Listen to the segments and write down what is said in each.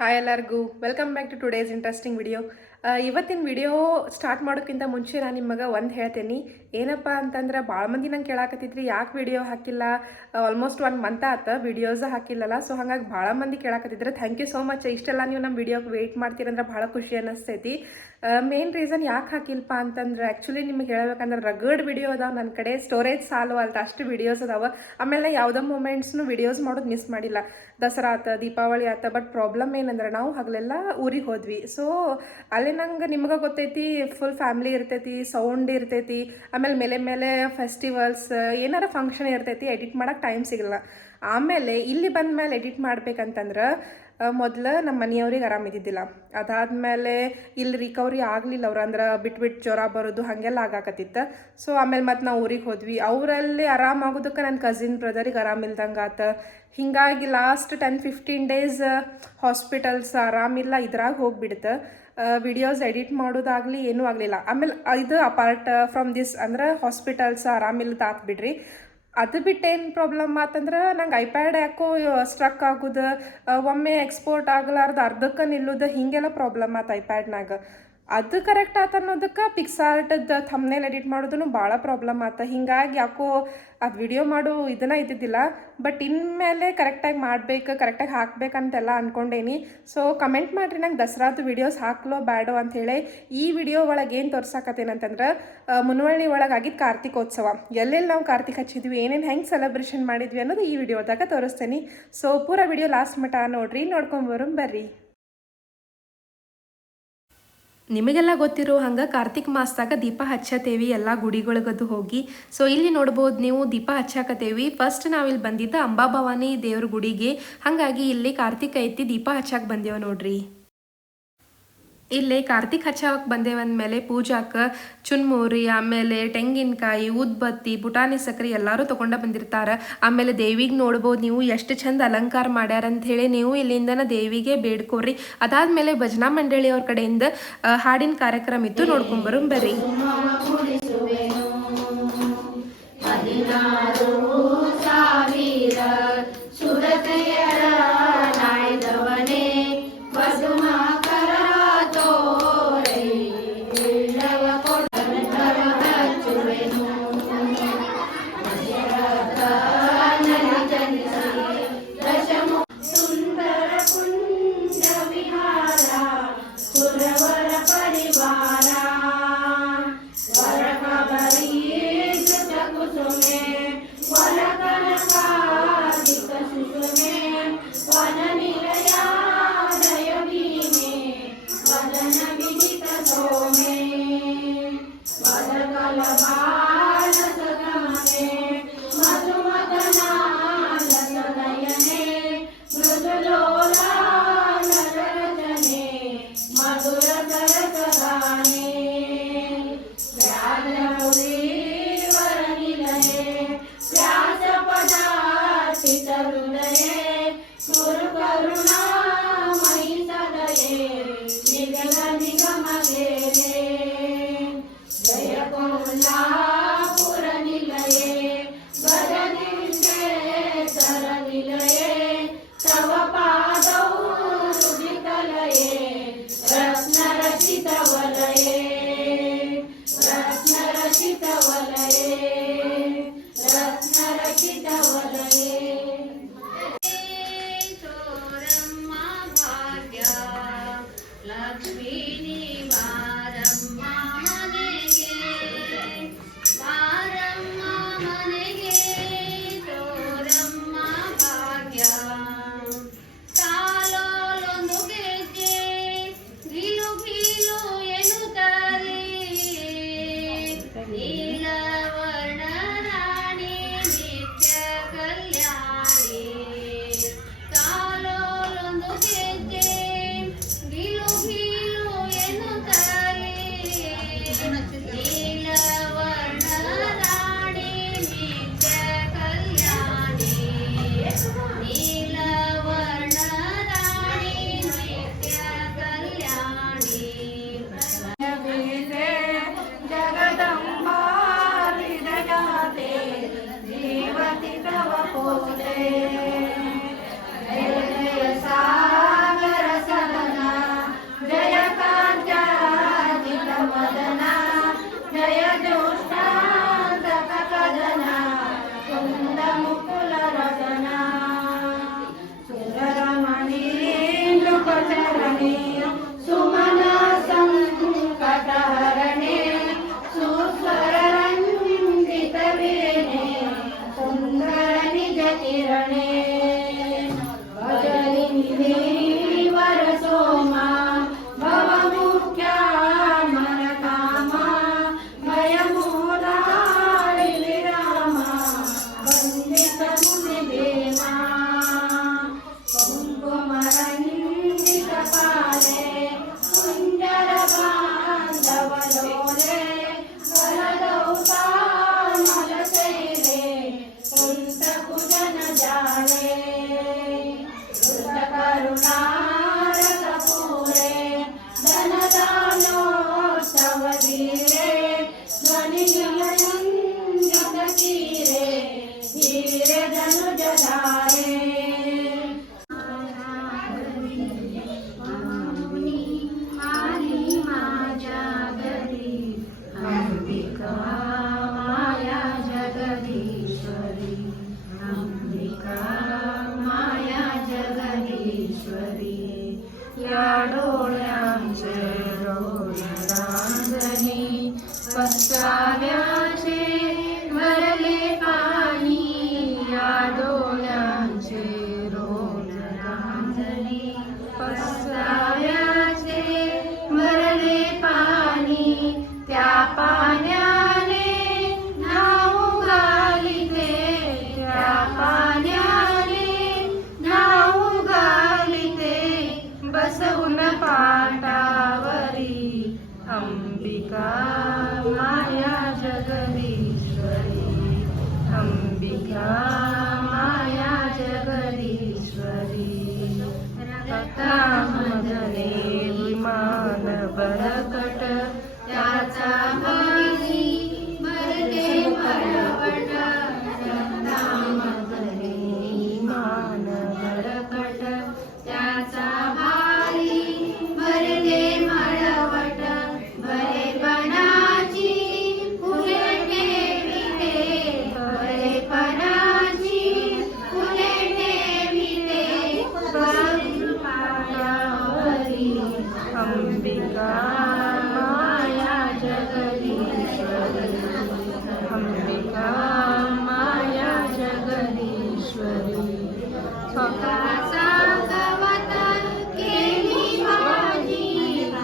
Hi ಎಲ್ಲರಿಗೂ welcome back to today's interesting video. ಇವತ್ತಿನ video start ಮಾಡೋಕ್ಕಿಂತ ಮುಂಚೆ ನಾನು ನಿಮಗೆ ಒಂದು ಹೇಳ್ತೇನೆ. ಏನಪ್ಪ ಅಂತಂದ್ರೆ ಭಾಳ ಮಂದಿ ನಂಗೆ ಕೇಳಾಕತ್ತಿದ್ರಿ ಯಾಕೆ ವಿಡಿಯೋ ಹಾಕಿಲ್ಲ, ಆಲ್ಮೋಸ್ಟ್ 1 ಮಂತ್ ಆತ ವಿಡಿಯೋಸ್ ಹಾಕಿಲ್ಲಲ್ಲ. ಸೊ ಹಾಗಾಗಿ ಭಾಳ ಮಂದಿ ಕೇಳಾಕತ್ತಿದ್ರೆ ಥ್ಯಾಂಕ್ ಯು ಸೋ ಮಚ್. ಇಷ್ಟೆಲ್ಲ ನೀವು ನಮ್ಮ ವಿಡಿಯೋಗೆ ವೆಯ್ಟ್ ಮಾಡ್ತೀರಂದ್ರೆ ಭಾಳ ಖುಷಿ ಅನ್ನಿಸ್ತೈತಿ. ಮೇನ್ ರೀಸನ್ ಯಾಕೆ ಹಾಕಿಲ್ಲಪ್ಪ ಅಂತಂದ್ರೆ ಆ್ಯಕ್ಚುಲಿ ನಿಮಗೆ ಹೇಳ್ಬೇಕಂದ್ರೆ ರಗಡ್ ವಿಡಿಯೋ ಅದಾವೆ ನನ್ನ ಕಡೆ, ಸ್ಟೋರೇಜ್ ಸಾಲವಲ್ತ ಅಷ್ಟು ವಿಡಿಯೋಸ್ ಅದಾವೆ. ಆಮೇಲೆ ಯಾವುದೋ ಮೂಮೆಂಟ್ಸ್ನು ವಿಡಿಯೋಸ್ ಮಾಡೋದು ಮಿಸ್ ಮಾಡಿಲ್ಲ. ದಸರಾ ಆತ, ದೀಪಾವಳಿ ಆತ. ಬಟ್ ಪ್ರಾಬ್ಲಮ್ ಏನಂದ್ರೆ ನಾವು ಹಗಲೆಲ್ಲ ಊರಿಗೆ ಹೋದ್ವಿ. ಸೊ ಅಲ್ಲಿ ನಂಗೆ ನಿಮ್ಗೆ ಗೊತ್ತೈತಿ ಫುಲ್ ಫ್ಯಾಮ್ಲಿ ಇರ್ತೈತಿ, ಸೌಂಡ್ ಇರ್ತೈತಿ, ಆಮೇಲೆ ಮೇಲೆ ಫೆಸ್ಟಿವಲ್ಸ್ ಏನಾರ ಫಂಕ್ಷನ್ ಇರ್ತೈತಿ, ಎಡಿಟ್ ಮಾಡೋಕೆ ಟೈಮ್ ಸಿಗಲ್ಲ. ಆಮೇಲೆ ಇಲ್ಲಿ ಬಂದ ಮೇಲೆ ಎಡಿಟ್ ಮಾಡ್ಬೇಕಂತಂದ್ರೆ ಮೊದಲು ನಮ್ಮ ಮನೆಯವ್ರಿಗೆ ಆರಾಮಿದ್ದಿದ್ದಿಲ್ಲ. ಅದಾದಮೇಲೆ ಇಲ್ಲಿ ರಿಕವರಿ ಆಗಲಿಲ್ಲ ಅವ್ರು, ಅಂದ್ರೆ ಬಿಟ್ಟು ಜ್ವರ ಬರೋದು ಹಾಗೆಲ್ಲ ಆಗಾಕತ್ತಿತ್ತು. ಸೊ ಆಮೇಲೆ ಮತ್ತು ನಾವು ಊರಿಗೆ ಹೋದ್ವಿ. ಅವರಲ್ಲಿ ಆರಾಮಾಗೋದಕ್ಕೆ ನನ್ನ ಕಸಿನ್ ಬ್ರದರಿಗೆ ಆರಾಮಿಲ್ದಂಗೆ ಆತ. ಹೀಗಾಗಿ ಲಾಸ್ಟ್ 10-15 ಡೇಸ್ ಹಾಸ್ಪಿಟಲ್ಸ್ ಆರಾಮಿಲ್ಲ ಇದ್ರಾಗ ಹೋಗಿಬಿಡ್ತು. ವಿಡಿಯೋಸ್ ಎಡಿಟ್ ಮಾಡೋದಾಗಲಿ ಏನೂ ಆಗಲಿಲ್ಲ. ಆಮೇಲೆ ಇದು ಅಪಾರ್ಟ್ ಫ್ರಮ್ ದಿಸ್ ಅಂದ್ರೆ ಹಾಸ್ಪಿಟಲ್ಸ್ ಆರಾಮಿಲ್ಲದ ಆತ್ ಬಿಡ್ರಿ. ಅದು ಬಿಟ್ಟು ಏನು ಪ್ರಾಬ್ಲಮ್ ಆತಂದ್ರೆ ನಂಗೆ ಐಪ್ಯಾಡ್ ಯಾಕೋ ಸ್ಟ್ರಕ್ ಆಗೋದು, ಒಮ್ಮೆ ಎಕ್ಸ್ಪೋರ್ಟ್ ಆಗಲಾರ್ದು ಅರ್ಧಕ್ಕೆ ನಿಲ್ಲೋದು, ಹೀಗೆಲ್ಲ ಪ್ರಾಬ್ಲಮ್ ಆತು ಐಪ್ಯಾಡ್ನಾಗ. ಅದು ಕರೆಕ್ಟ್ ಆತ ಅನ್ನೋದಕ್ಕೆ ಪಿಕ್ಸಾರ್ಟದ ಥಂಬ್ನೇಲ್ ಎಡಿಟ್ ಮಾಡೋದು ಭಾಳ ಪ್ರಾಬ್ಲಮ್ ಆತ. ಹೀಗಾಗಿ ಯಾಕೋ ಅದು ವಿಡಿಯೋ ಮಾಡೋ ಇದನ್ನ ಇದ್ದಿದ್ದಿಲ್ಲ. ಬಟ್ ಇನ್ಮೇಲೆ ಕರೆಕ್ಟಾಗಿ ಮಾಡಬೇಕು, ಕರೆಕ್ಟಾಗಿ ಹಾಕ್ಬೇಕಂತೆಲ್ಲ ಅಂದ್ಕೊಂಡೇನಿ. ಸೊ ಕಮೆಂಟ್ ಮಾಡಿರಿ ನಂಗೆ ದಸರಾದು ವಿಡಿಯೋಸ್ ಹಾಕ್ಲೋ ಬ್ಯಾಡೋ ಅಂಥೇಳಿ. ಈ ವಿಡಿಯೋ ಒಳಗೆ ಏನು ತೋರ್ಸಕತ್ತೇನಂತಂದ್ರೆ ಮುನವಳ್ಳಿ ಒಳಗೆ ಆಗಿದ್ದು ಕಾರ್ತಿಕೋತ್ಸವ, ಎಲ್ಲೆಲ್ಲಿ ನಾವು ಕಾರ್ತಿಕ್ ಹಚ್ಚಿದ್ವಿ, ಏನೇನು ಹೆಂಗೆ ಸೆಲೆಬ್ರೇಷನ್ ಮಾಡಿದ್ವಿ ಅನ್ನೋದು ಈ ವಿಡಿಯೋದಾಗ ತೋರಿಸ್ತೇನೆ. ಸೊ ಪೂರ ವಿಡಿಯೋ ಲಾಸ್ಟ್ ಮಟ ನೋಡ್ರಿ, ನೋಡ್ಕೊಂಬರು ಬರ್ರಿ. ನಿಮಗೆಲ್ಲ ಗೊತ್ತಿರೋ ಹಂಗೆ ಕಾರ್ತಿಕ್ ಮಾಸದಾಗ ದೀಪ ಹಚ್ಚತೇವಿ ಎಲ್ಲ ಗುಡಿಗಳಿಗದು ಹೋಗಿ. ಸೊ ಇಲ್ಲಿ ನೋಡ್ಬೋದು ನೀವು ದೀಪ ಹಚ್ಚಾಕತೇವಿ. ಫಸ್ಟ್ ನಾವಿಲ್ಲಿ ಬಂದಿದ್ದ ಅಂಬಾಭವಾನಿ ದೇವ್ರ ಗುಡಿಗೆ, ಹಾಗಾಗಿ ಇಲ್ಲಿ ಕಾರ್ತಿಕ್ ಐತಿ ದೀಪ ಹಚ್ಚಾಕ ಬಂದೇವ ನೋಡ್ರಿ. ಇಲ್ಲಿ ಕಾರ್ತಿಕ್ ಹಚ್ಚಾವಕ್ಕೆ ಬಂದೇವಂದಮೇಲೆ ಪೂಜಾಕ್ಕೆ ಚುನ್ಮುರಿ, ಆಮೇಲೆ ತೆಂಗಿನಕಾಯಿ, ಉದ್ಬತ್ತಿ, ಪುಟಾಣಿ ಸಕ್ಕರೆ ಎಲ್ಲರೂ ತೊಗೊಂಡು ಬಂದಿರ್ತಾರೆ. ಆಮೇಲೆ ದೇವಿಗೆ ನೋಡ್ಬೋದು ನೀವು ಎಷ್ಟು ಚಂದ ಅಲಂಕಾರ ಮಾಡ್ಯಾರಂಥೇಳಿ. ನೀವು ಇಲ್ಲಿಂದನ ದೇವಿಗೆ ಬೇಡ್ಕೋರಿ. ಅದಾದಮೇಲೆ ಭಜನಾ ಮಂಡಳಿಯವ್ರ ಕಡೆಯಿಂದ ಹಾಡಿನ ಕಾರ್ಯಕ್ರಮ ಇತ್ತು, ನೋಡ್ಕೊಂಬರು ಬರ್ರಿ. माया जगदीश्वरी रक्तामधने विमान बरकट त्याचा भारी भरते पळवट रक्तामधने विमान बरकट त्याचा भारी भरते मळवट बरेपणाची फुले ठेविते बरेपणाची फुले ठेविते पायावरी अंबिका माया जगदीश्वरी अंबिका माया जगदीश्वरी स्वतःचा गवता केली भाजी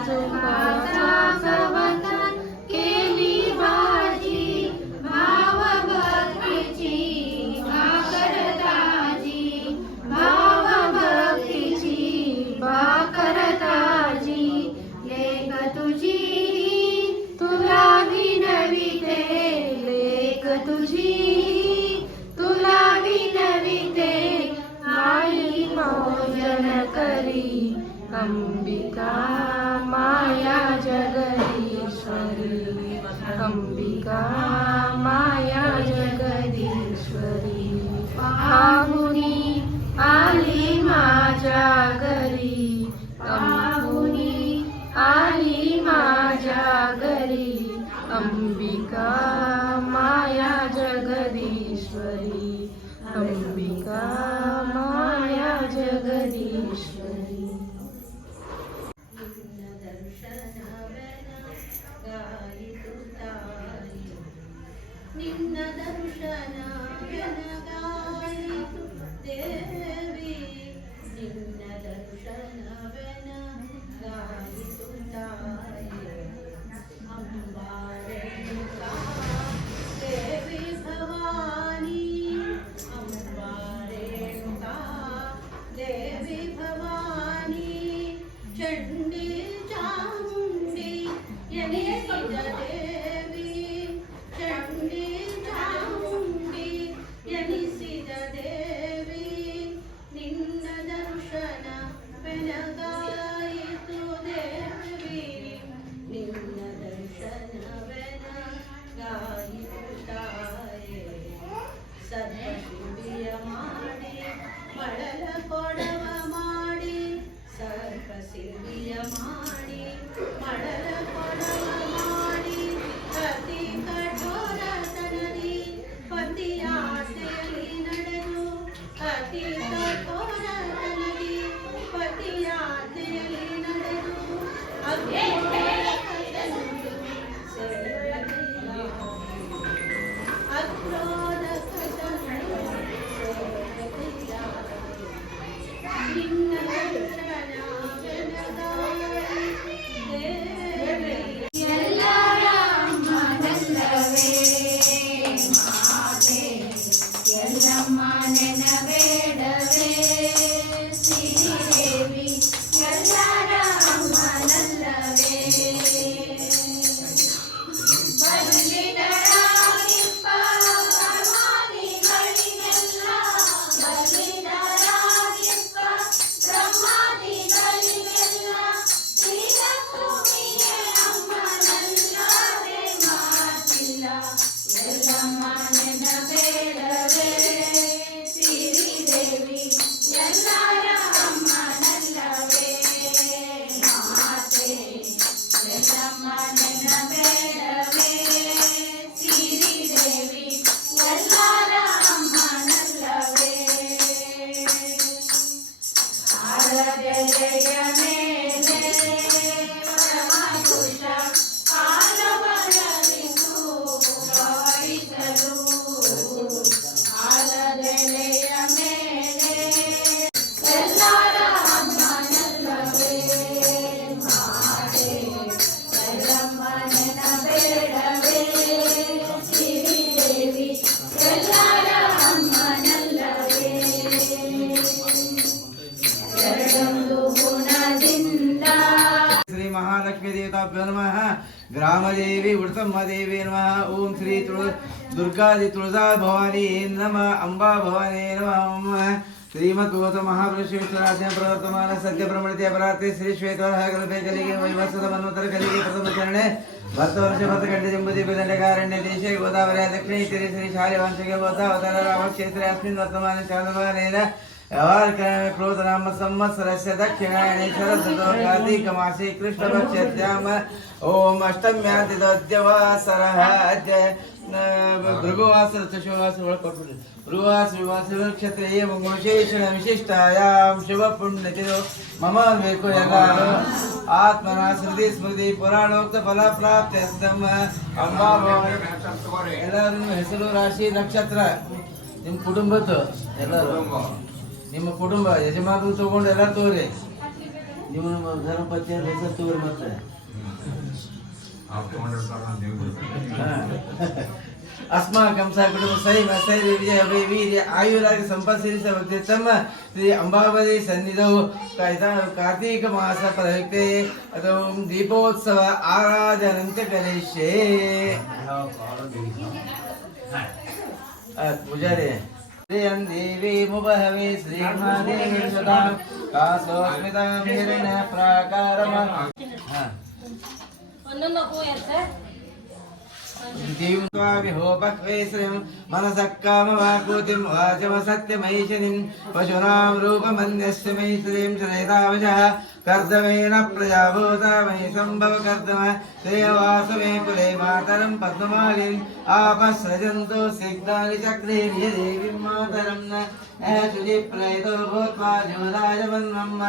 स्वतःचा गवता केली भाजी भाव भक्तीची भाकर ताजी भाव भक्तीची भाकर ताजी लेख तुझी तुला विनविते लेख तुझी तुला विनविते आई भोजन करी अंबिका माया जगदीश्वरी अंबिका माया जगदीश्वरी पाहुनी आली माझ्या घरी पाहुनी आली माझ्या घरी अंबिका माया जगदीश्वरी अंबिका माया जगदीश्वरी ನಿನ್ನ ದರ್ಶನವೆನಗಾಯಿತು ದೇವಿ ನಿನ್ನ ದರ್ಶನವೆನಗಾಯಿತು ತಾಯಿ ಅಂಬಾರೇಣುಕಾ ದೇವಿ ಭವಾನಿ ಅಂಬಾರೇಣುಕಾ ದೇವಿ ಭವಾನಿ ಚಂಡಿ ಚಾಮುಂಡಿ ಎನಿಸಿದ ದೇವಿ ಚಂಡಿ ಚಾಮುಂಡಿ ಎನಿಸಿದ ದೇವಿ ನಿನ್ನ ದರ್ಶನ ಬೆನಗಾಯಿತು ದೇವಿ ನಿನ್ನ ದರ್ಶನವೆನಗಾಯಿತು ತಾಯೇ ಸರ್ಪಶಿಬಿಯ ಮಾಡಿ ಮಳಲ ಕೊಡವ ಮಾಡಿ ಸರ್ಪಶಿಬಿಯ ಮಾಡಿ ಮಳಲ ಕೊಡವ ಮಾಡಿ ಅತಿ ಕಠೋರ ತನದಿ ಪತಿಯ ಆಸೆಯಲ್ಲಿ ನಡೆದು ಅತಿ ಕಠೋರ ತನದಿ ಪತಿಯ ಆಸೆಯಲ್ಲಿ ನಡೆದು ಅಕ್ರೋಧ ನಿನ್ನ ದರ್ಶನವೆನಗಾಯಿತು ದೇವಿ ಎಲ್ಲರ ಅಮ್ಮನಲ್ಲವೇ ಮಾತೆ ಎಲ್ಲಮ್ಮ ನೆನಬೇಡವೇ ಶ್ರೀದೇವಿ ಎಲ್ಲರ ಅಮ್ಮನಲ್ಲವೇ ಬಲ್ಲಿದರಾಗಿಪ್ಪ ಬ್ರಹ್ಮಾದಿಗಳಿಗೆಲ್ಲ ಬಲ್ಲಿದರಾಗಿಪ್ಪ ಬ್ರಹ್ಮಾದಿಗಳಿಗೆಲ್ಲ ಶ್ರೀಲಕ್ಷ್ಮಿಗೆ ಅಮ್ಮನಲ್ಲದೆ ಮಾತಿಲ್ಲ ಎಲ್ಲಮ್ಮ ನೆನಬೇಡವೇ ಶ್ರೀದೇವಿ ಎಲ್ಲರ ಅಮ್ಮನಲ್ಲವೇ ಮಾತೆ ಎಲ್ಲಮ್ಮ ನೆನಬೇಡವೇ ಶ್ರೀದೇವಿ ಎಲ್ಲರ ಅಮ್ಮನಲ್ಲವೇ ಆರದೆಲೆಯ ಮೇಲೆ ಪರಮಪುರುಷ ಆಲವರವಿತು ಗೌರಿಸಲು ಆರದೆಲೆಯ ಮೇಲೆ ಎಲ್ಲರ ಅಮ್ಮನಲ್ಲವೇ ಮಾತೆ ಎಲ್ಲಮ್ಮ ನೆನಬೇಡವೇ ಶ್ರೀದೇವಿ ಎಲ್ಲರ ಅಮ್ಮನಲ್ಲವೇ ಎರಡೊಂದು ಗುಣದಿಂದ ಶ್ರೀ ಮಹಾಲಕ್ಷ್ಮೀ ದೇವತಾಭ್ಯೋ ನಮಃ ಗ್ರಾಮದೇವಿ ಉಡ್ತಮ್ಮ ದೇವಿ ನಮಃ ಓಂ ಶ್ರೀ दुर्गादि तुलजा भवानी नमः अम्बा भवानी नमः श्रीमद्गोत महापुरुषेश्वराज्ञा प्रवर्तमान सद्य प्रमणित अपराधे श्री श्वेतवरः कल्पे कलिगे वैवस्वत मन्वतर कलिगे प्रथम चरणे भक्तवर्ष भक्तकण्ठे जम्बुदीपे दण्डकारण्ये देशे गोदावरी दक्षिणे तीरे श्री शालिवांशके गोदावतार रामक्षेत्रे अस्मिन् वर्तमाने चान्द्रमानेन व्यवहारक्रमे क्रोधनाम संवत्सरस्य दक्षिणायने शरदृतौ कार्तीकमासे कृष्णपक्षस्याम् ओम अष्टम्यादिवासरः भृगुवासर भृगुवास नक्षत्रे एवं विशेषण विशिष्टायां शुभ पुण्यतिथौ मम ಬೇಕು ಎಲ್ಲರೂ ಆತ್ಮನ ಸ್ಮೃತಿ ಸ್ಮೃತಿ ಪುರಾಣೋಕ್ತ ಫಲ ಪ್ರಾಪ್ತ್ಯರ್ಥಂ ಅಂಬಾ ಭವಾನಿ ಎಲ್ಲರೂ ಹೆಸರು ರಾಶಿ ನಕ್ಷತ್ರ ನಿಮ್ಮ ಕುಟುಂಬದ್ದು ಎಲ್ಲರೂ ನಿಮ್ಮ ಕುಟುಂಬ ಯಜಮಾನರು ತಗೊಂಡು ಎಲ್ಲ ತೋರಿ ನಿಮ್ಮ ಧರ್ಮಪತಿ ಹೆಸರು ತೋರಿ ಮತ್ತೆ अस्माकं सकुटुंब सैव स्थैर्य विजय अभय वीर्य आयुराग संपत्सिरि सवक्तित्वं श्री अंबावती सन्निधौ कार्तीक मास प्रयुक्ते अतो दीपोत्सव आराधनं च करिष्ये पूजारे श्रियं देवी मुबहवे श्रीमादेवी सदां कासोस्मितां हिरण्य प्राकारम देवीहोपक्वेश्रियं मनसः कामवाकुतिं वाचम सत्यमैशनिं पशूनां रूपमन्यस्य मैत्रीं शरयतावशः कर्दमेन प्रजाभूता मयि सम्भव कर्दम श्रेयवासमे कुले मातरं पद्ममालिन् आपस्रजन्तो सिग्धानि चक्रे देवीं मातरं न शुचिप्रयतो भूत्वा जोदाय मन्मम्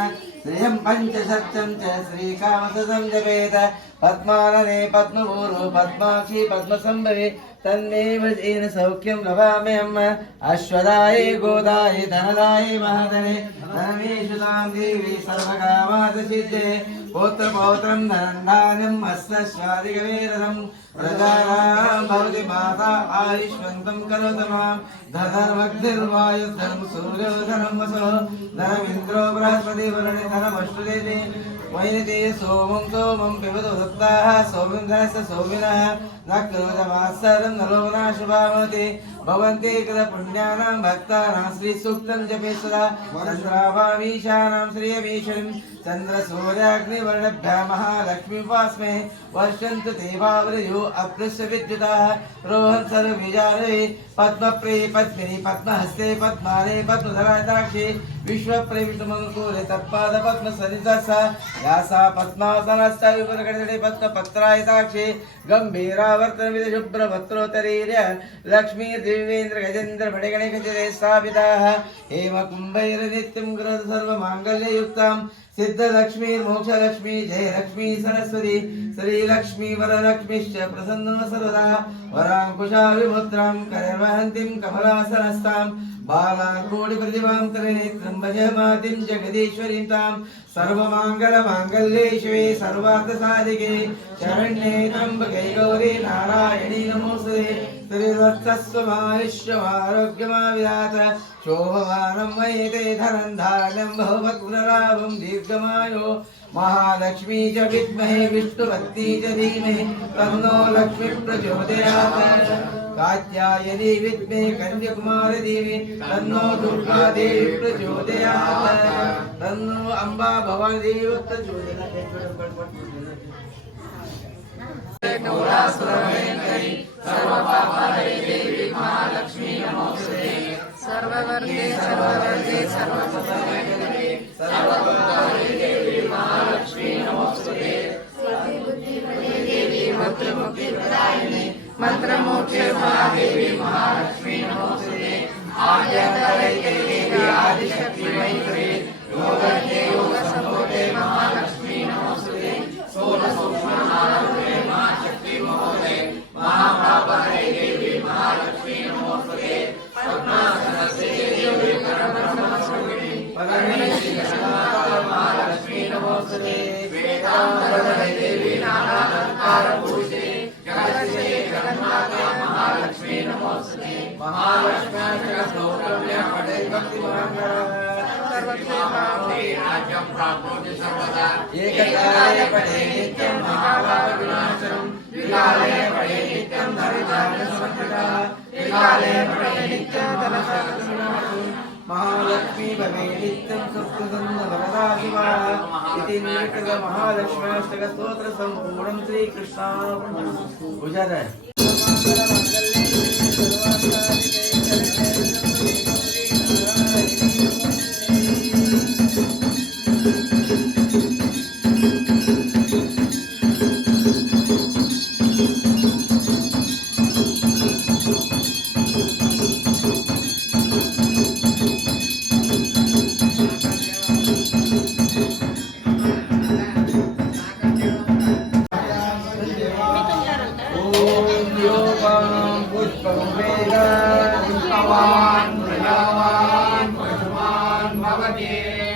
श्रियं पञ्चशतं च श्रीकामसदं जपेत पद्मानने पद्मभूरो पद्माक्षी पद्मसम्भवे तन्मेव येन सौख्यं लभाम्यहम् अश्वदाये गोदाये धनदाये महदने धनमेषुतां देवी सर्वकामार्थसिद्धे पौत्रपौत्रं धनधान्यम् अश्वस्वादिकवेरदं प्रजानां भवति माता आयुष्मन्तं करोतु मां धनर्मग्निर्वायुधनं सूर्यो धनं वसो धनमिन्द्रो बृहस्पति वरुणे धनमश्रुदेति वैनते सोमं सोमं पिबतो दत्ताः सौम्यं धनस्य सौमिनः न क्रोधमात्सरं न लोभना शुभामति भवन्ति कृत पुण्यानां भक्तानां श्रीसूक्तं जपे सदा चन्द्राभामीशानां श्रियमीश्वरीं चन्द्रसूर्याग्निवर्णभ्यः महालक्ष्मीपास्मे वर्षन्तु ते भावृयो अप्लुष्य विद्युताः रोहन् सर्वविजारे पद्मप्रिये पद्मिनि पद्महस्ते पद्माने पद्मधराताक्षे विश्वप्रिये विष्णुमङ्कुले तत्पाद पद्मसन्निधस्सा यासा पद्मासनस्था विपरकटतटे पद्मपत्रायताक्षे गम्भीरावर्तन विदशुभ्रवक्त्रोत्तरीर्य लक्ष्मीर्दिव्येन्द्र गजेन्द्र भटगणेखचिरे स्थापिताः हेमकुम्भैर्नित्यं गृहं सर्वमाङ्गल्ययुक्तां सिद्धलक्ष्मीर्मोक्षलक्ष्मी जयलक्ष्मी सरस्वती श्रीलक्ष्मी वरलक्ष्मीश्च प्रसन्नो सर्वदा वराङ्कुशा विमुद्रां करवहन्तीं कमलासनस्तां बालाकोटिप्रतिभां तरणेत्रं भजमातिं जगदीश्वरीं तां सर्वमाङ्गलमाङ्गल्ये शिवे सर्वार्थसाधिके शरण्ये त्र्यम्बके गौरी नारायणी नमोऽस्तुते श्रीवत्सस्वमायुष्यमारोग्यमाविदात शोभमानं वैते धनं धान्यं भवत् पुनराभं दीर्घमायो महालक्ष्मी च विद्महे विष्णुपत्नी च धीमहि तन्नो लक्ष्मी प्रचोदयात् कात्यायनी विद्महे कन्याकुमारी देवी तन्नो दुर्गा देवी प्रचोदयात् तन्नो अम्बा भवानी देवी प्रचोदयात् सर्वपापहरे देवी महालक्ष्मी नमोस्तुते सर्ववर्गे सर्ववर्गे सर्वसुखमये सर्वभूतानि देवी महालक्ष्मी नमोस्तुते बुद्धिप्रदे देवी मुक्तिप्रदायिनी मंत्रमोक्षे महादेवी महालक्ष्मी नमोस्तुते आद्यन्तरैके देवी आदिशक्ति मैत्री योगज्ञे योगसम्भूते महालक्ष्मी नमोस्तुते स्थूलसूक्ष्मनामरूपे महाशक्ति महोदय महापापहरे देवी महालक्ष्मी नमोस्तुते पद्मासनस्थे देवी परब्रह्मस्वरूपिणी परमेश्वरी महालक्ष्मी नमोस्तुते वेदान्तरहरे देवी नानालङ्कारभूषिते जगदस्य जगन्माता महालक्ष्मी नमोस्तुते महालक्ष्म्याष्टकस्तोत्रं पठे भक्तिमान् राज्यं प्राप्नोति सर्वदा एककाले पठे नित्यं महापापविनाशनं द्विकाले पठे नित्यं धरिधान्यसमन्वितः काले प्रकटे नित्य महालक्ष्मी भवे नित्यं सप्तसन्नवरदा शिवा इति निरुक्त महालक्ष्म्याष्टकस्तोत्र सम्पूर्णं श्रीकृष्णार्पणमस्तु। बुझाता है?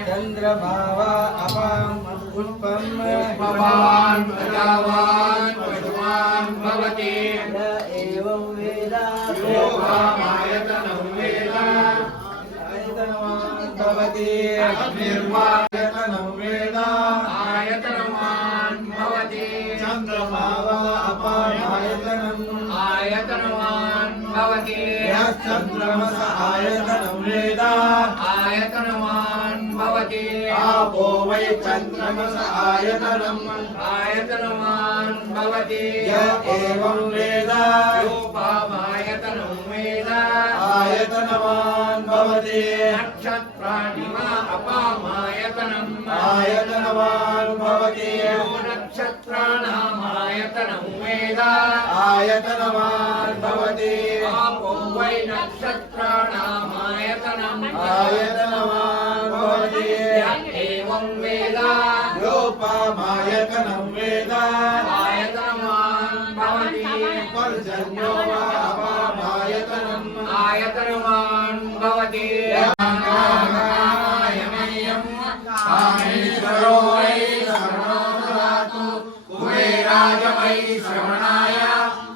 चंद्रभावा अपां पुष्पं भवान् प्रजावान् पशुमान् भवति य एवं वेद योगामायतनं वेद आयतनवान् भवति अग्निर्वायतनं वेद आयतनवान् भवति चंद्रभावा अपां आयतनवान् भवति यश्चन्द्रमस आयतनं वेद आयतनवान् भवति आपो वै चन्द्रमस आयतनवान् भवति य एवं वेद योपामायतनं वेद आयतनवान् भवति नक्षत्राणिमा अपामायतनम् आयतनवान् भवति नक्षत्राणामायतनं वेद आयतनवान् भवति आपो वै नक्षत्राणामायतनम् आयतनवान् भवति य एवं वेद योपामायतनं वेद आयतनवान् भवति पर्जन्यो वा अपामायतनम् आयतनवान् भवति कामेश्वरो वै शरणो ददातु कुबेराय वै श्रवणाय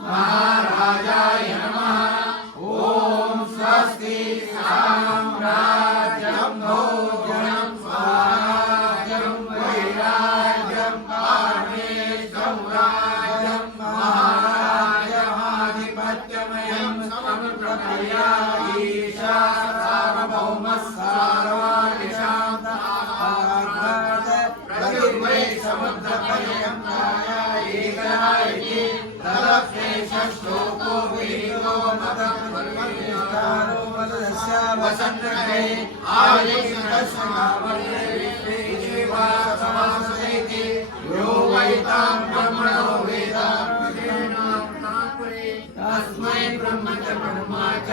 महाराजाय नमः। ॐ स्वस्ति साम्राज्यं भोजनं स्वाहाज्यं वैराज्यं कामेशं राज्यं महाराजमाधिपत्यमयं समप्रभया ईशा सार्वभौमः सार्वादिशान्त प्रत्युर्वै समुद्रपर्यन्ताय एकरायति तदप्येषश्लोको विहितो मदपर्वतिष्ठारो मदस्य वसन्तके आयुष्यस्मावर्ते विश्वे जीवा समासयति यो वै तां ब्रह्मणो वेद तस्मै ब्रह्म च ब्रह्मा च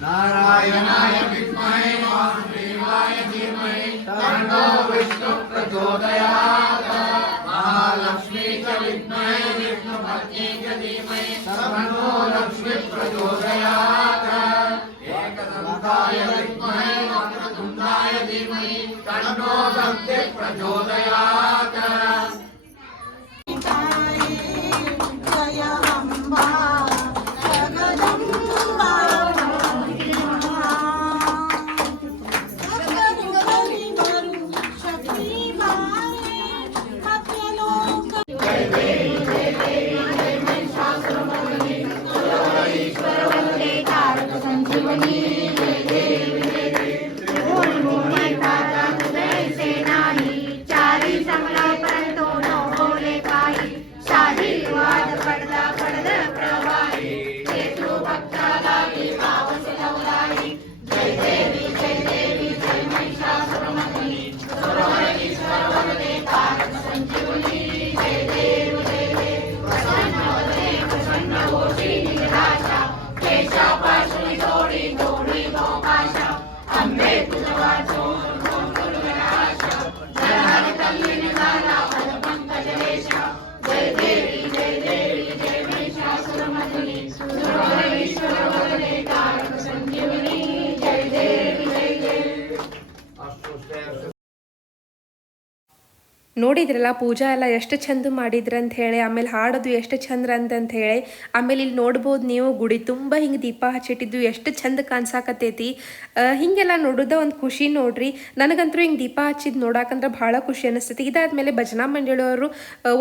नारायणाय विद्महे वासुदेवाय धीमहि तन्नो विष्णु प्रचोदयात् महालक्ष्मी च विद्महे विष्णुपत्नी च धीमहि तन्नो लक्ष्मी प्रचोदयात् एकदन्ताय विद्महे वक्रतुण्डाय धीमहि तन्नो दन्ति प्रचोदयात्। जय अम्बा जगदम्बा शक्ति मध्यलोक ನೋಡಿದ್ರಲ್ಲ ಪೂಜಾ ಎಲ್ಲ ಎಷ್ಟು ಚಂದ ಮಾಡಿದ್ರು ಅಂತ ಹೇಳಿ, ಆಮೇಲೆ ಹಾಡೋದು ಎಷ್ಟು ಚಂದ ಅಂತ ಹೇಳಿ. ಆಮೇಲೆ ಇಲ್ಲಿ ನೋಡ್ಬೋದು ನೀವು ಗುಡಿ ತುಂಬ ಹಿಂಗೆ ದೀಪ ಹಚ್ಚಿಟ್ಟಿದ್ದು ಎಷ್ಟು ಚಂದ ಕಾಣಿಸಾಕತ್ತೈತಿ. ಹೀಗೆಲ್ಲ ನೋಡೋದ ಒಂದು ಖುಷಿ ನೋಡ್ರಿ. ನನಗಂತೂ ಹಿಂಗೆ ದೀಪ ಹಚ್ಚಿದ್ದು ನೋಡಾಕಂದ್ರೆ ಭಾಳ ಖುಷಿ ಅನಿಸ್ತೈತಿ. ಇದಾದ್ಮೇಲೆ ಭಜನಾ ಮಂಡಳಿಯವರು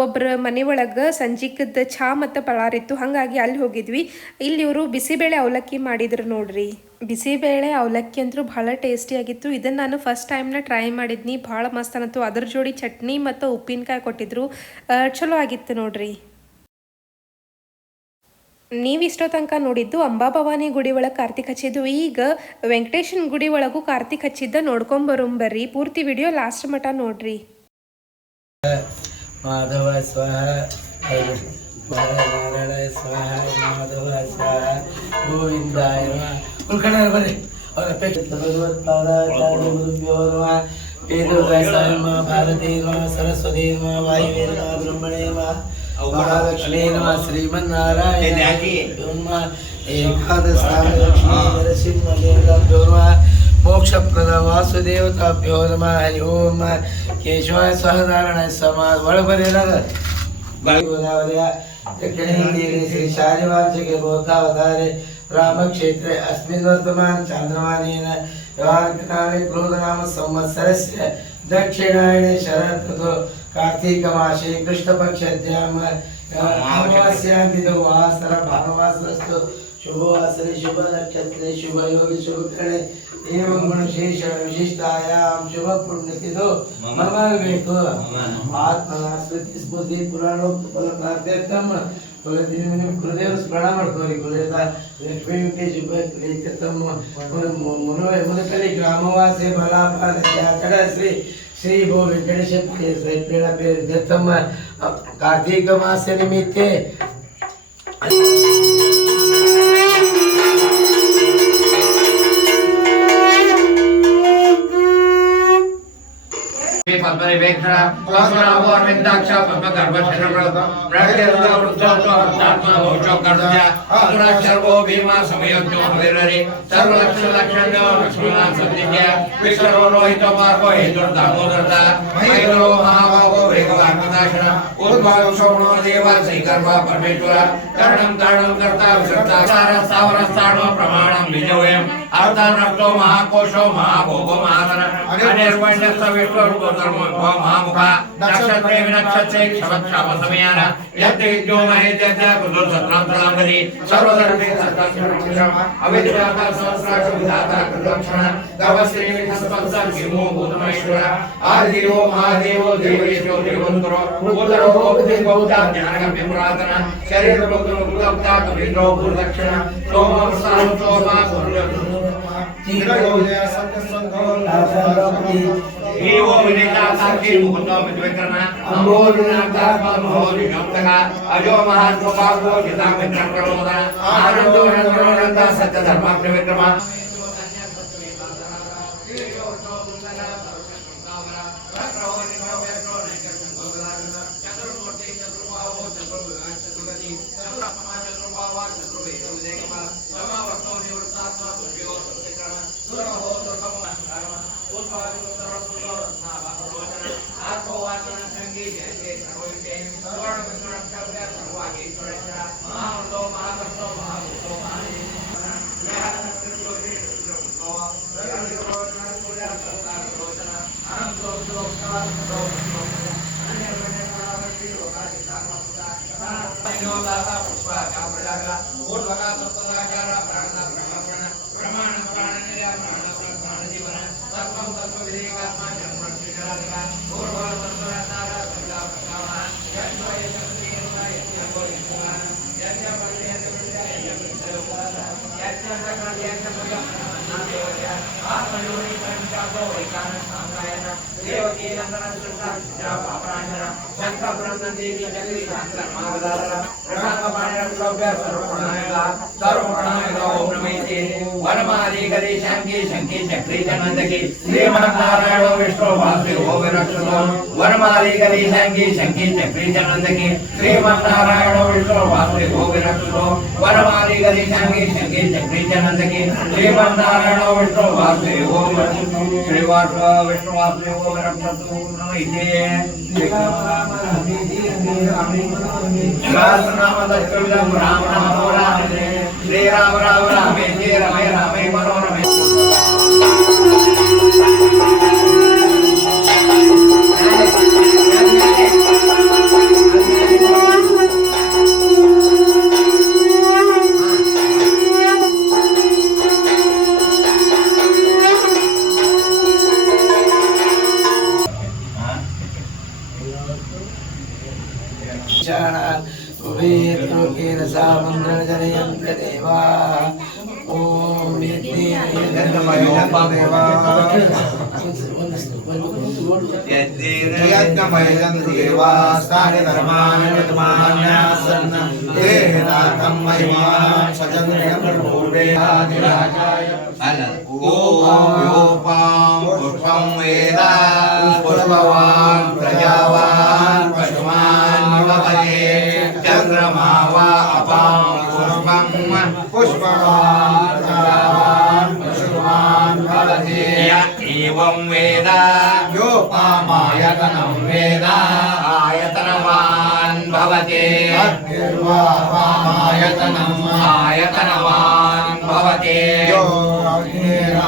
ಒಬ್ಬರ ಮನೆ ಒಳಗೆ ಸಂಜಿಕದ ಚಹಾ ಮತ್ತು ಪಳಾರಿತ್ತು, ಹಾಗಾಗಿ ಅಲ್ಲಿ ಹೋಗಿದ್ವಿ. ಇಲ್ಲಿ ಇವರು ಬಿಸಿಬೇಳೆ ಅವಲಕ್ಕಿ ಮಾಡಿದ್ರು ನೋಡ್ರಿ. ಬಿಸಿಬೇಳೆ ಅವಲಕ್ಕಿ ಅಂತೂ ಭಾಳ ಟೇಸ್ಟಿಯಾಗಿತ್ತು. ಇದನ್ನು ನಾನು ಫಸ್ಟ್ ಟೈಮ್ನ ಟ್ರೈ ಮಾಡಿದ್ನಿ, ಭಾಳ ಮಸ್ತ್ ಅನ್ನಿತ್ತು. ಅದ್ರ ಜೋಡಿ ಚಟ್ನಿ ಮತ್ತು ಉಪ್ಪಿನಕಾಯಿ ಕೊಟ್ಟಿದ್ರು, ಚಲೋ ಆಗಿತ್ತು ನೋಡ್ರಿ. ನೀವು ಇಷ್ಟೋ ತನಕ ನೋಡಿದ್ದು ಅಂಬಾಭವಾನಿ ಗುಡಿ ಒಳಗೆ ಕಾರ್ತಿಕ್ ಹಚ್ಚಿದ್ದು. ಈಗ ವೆಂಕಟೇಶನ್ ಗುಡಿ ಒಳಗೂ ಕಾರ್ತಿಕ್ ಹಚ್ಚಿದ್ದ ನೋಡ್ಕೊಂಬರುಂಬರ್ರಿ. ಪೂರ್ತಿ ವಿಡಿಯೋ ಲಾಸ್ಟ್ ಮಟ ನೋಡ್ರಿ. ಮಾಧವ ಸ್ವಾಹ ನಾರಾಯಣ ಸ್ವಾಹ ಮಾಧವ ಸ್ವಾಹ ಗೋವಿಂದಾಯ ನಮಃ. ಉಳ್ಕಡೆ ಬರ್ರಿ. ಅವರ ಭಗವತ್ಪಾದಾಚಾರ್ಯ ಗುರುಭ್ಯೋ ನಮಃ. ವೇದವ್ಯಾಸ ನಮಃ, ಭಾರತೀ ನಮಃ, ಸರಸ್ವತಿ ನಮಃ, ವಾಯುವೇ ನಮಃ, ಬ್ರಹ್ಮಣೇ ನಮಃ, ಮಹಾಲಕ್ಷ್ಮೀ ನಮಃ, ಶ್ರೀಮನ್ನಾರಾಯಣ ನಮಃ, ಏಕಾದಶಾಲಕ್ಷ್ಮೀ ನರಸಿಂಹದೇವತಾಭ್ಯೋ ನಮಃ, ಮೋಕ್ಷಪ್ರದ ವಾಸುದೇವತಾಭ್ಯೋ ನಮಃ. ಹರಿ ಓಂ. ಕೇಶವಾಯ ಸಹನಾರಾಯಣ ಸಮಾಜ ಒಳಬರೇನಾರ गोदावरी दक्षिणे श्री शालिवांशके बौद्धावतारे रामक्षेत्रे अस्मिन् वर्तमान चान्द्रमानेन व्यवहारकाले क्रोधनाम संवत्सरस्य दक्षिणायने शरदृतौ कार्तीकमासे कृष्णपक्षस्याम् अमावास्यां तिथौ वासर भानुवासरस्तु शुभवासरे शुभनक्षत्रे शुभयोगे शुभकरणे एवं गुणशेष विशिष्टायां शुभ पुण्यतिथौ मम वेको आत्मना स्मृति स्मृति पुराणोक्त फल प्राप्त्यर्थम कुलदेवने कुलदेव प्रणाम ಮಾಡ್ಕೋರಿ. ಕುಲದೇವತ ಲಕ್ಷ್ಮೀ शुभ क्लेतम मुनवे मुनकली ग्रामवासे बलापान चढ़ श्री श्री भो वेंकटेश पेड़ पेड़ दत्तम कार्तिक मास निमित्ते ಪದ್ಮನಿವೇಕ್ಷಣ ಪದ್ಮನಾಭೋರ್ವಿಂದಾಕ್ಷ ಪದ್ಮಗರ್ಭಶರಣ ಪ್ರಾಗ್ಯರ್ಧವೃದ್ಧಾತ್ಮ ಭೌಚೋಕರ್ಣ್ಯ ಅನುರಾಕ್ಷರ್ಗೋ ಭೀಮಾ ಸಮಯೋಜ್ಞೋ ಹವಿರರಿ ಸರ್ವಲಕ್ಷಣಲಕ್ಷಣ್ಯೋ ಲಕ್ಷ್ಮೀನಾಥ ಸದ್ಯಜ್ಞ ವಿಷ್ಣು ರೋಹಿತ ಮಾರ್ಗೋ ಹೇತುರ್ಧಾಮೋದರ್ತ ಮೈರೋ ಮಹಾಭಾಗೋ ವೇಗವಾಗ್ನಿನಾಶನ ಉದ್ಭಾವ ಶೋಭಣೋ ದೇವ ಶ್ರೀಗರ್ಭ ಪರಮೇಶ್ವರ ಕರ್ಣಂ ತಾರಣಂ ಕರ್ತಾ ವಿಸರ್ತಾ ಸ್ಥಾವರ ಸ್ಥಾಣೋ ಪ್ರಮಾಣಂ ನಿಜವಯಂ ಅರ್ಥಾನರ್ಥೋ ಮಹಾಕೋಶೋ ಮಹಾಭೋಗೋ ಮಹಾಧನ ಅನಿರ್ವಣ್ಯಸ್ಥ ವಿಷ್ಣು महामुख नक्षत्रे विनक्षत्रे क्षमक्षाम समयान यद्विद्यो महेद्यज्ञ कुतो सत्रांतरांगति सर्वधर्मे सत्ताक्षरक्षम अविद्याता सहस्राक्ष विधाता कृतक्षण तवश्री विष्णुस्पंसं किमो भूतमहेश्वर आदिदेवो महादेवो देवेशो देवोत्तरो उत्तरो भूति बहुधा ज्ञानगम्य पुरातन शरीर भक्तो भूतप्ता कविन्द्रो भूर्दक्षिण सोमो सारो सोमा एवो विनेता साक्षी मुकुंदो मित्रकर्णा अंबोधिनाथा महोदि गंतका अजो महान प्रभावो जिता मित्रकर्णोदा आनंदो नंदनंदा सत्य धर्माग्नि विक्रमा देवी वनमाली गरी शंकी शंकी चक्री जनंदकी श्रीमन्नारायण विष्णु वासुदेवो विरक्षतो वनमाली गरी शंकी शंकी चक्री जनंदकी श्रीमन्नारायण विष्णु वासुदेवो विरक्षतो वनमाली गरी शंकी शंकी चक्री जनंदकी श्रीमन्नारायण विष्णु वासुदेवो विरक्षतो श्रीवास विष्णु वासुदेवो विरक्षतो नमः राम राम राम श्री राम राम रामे जय रमे रामे मनोरमे पुष्पवान् प्रजावान् पशुमान् निवपते चन्द्रमा वा अपां पुष्पं पुष्पवान् प्रजावान् पशुमान् भवते य एवं वेद योपामायतनं वेद आयतनवान् भवते आयतनवान् भवते यो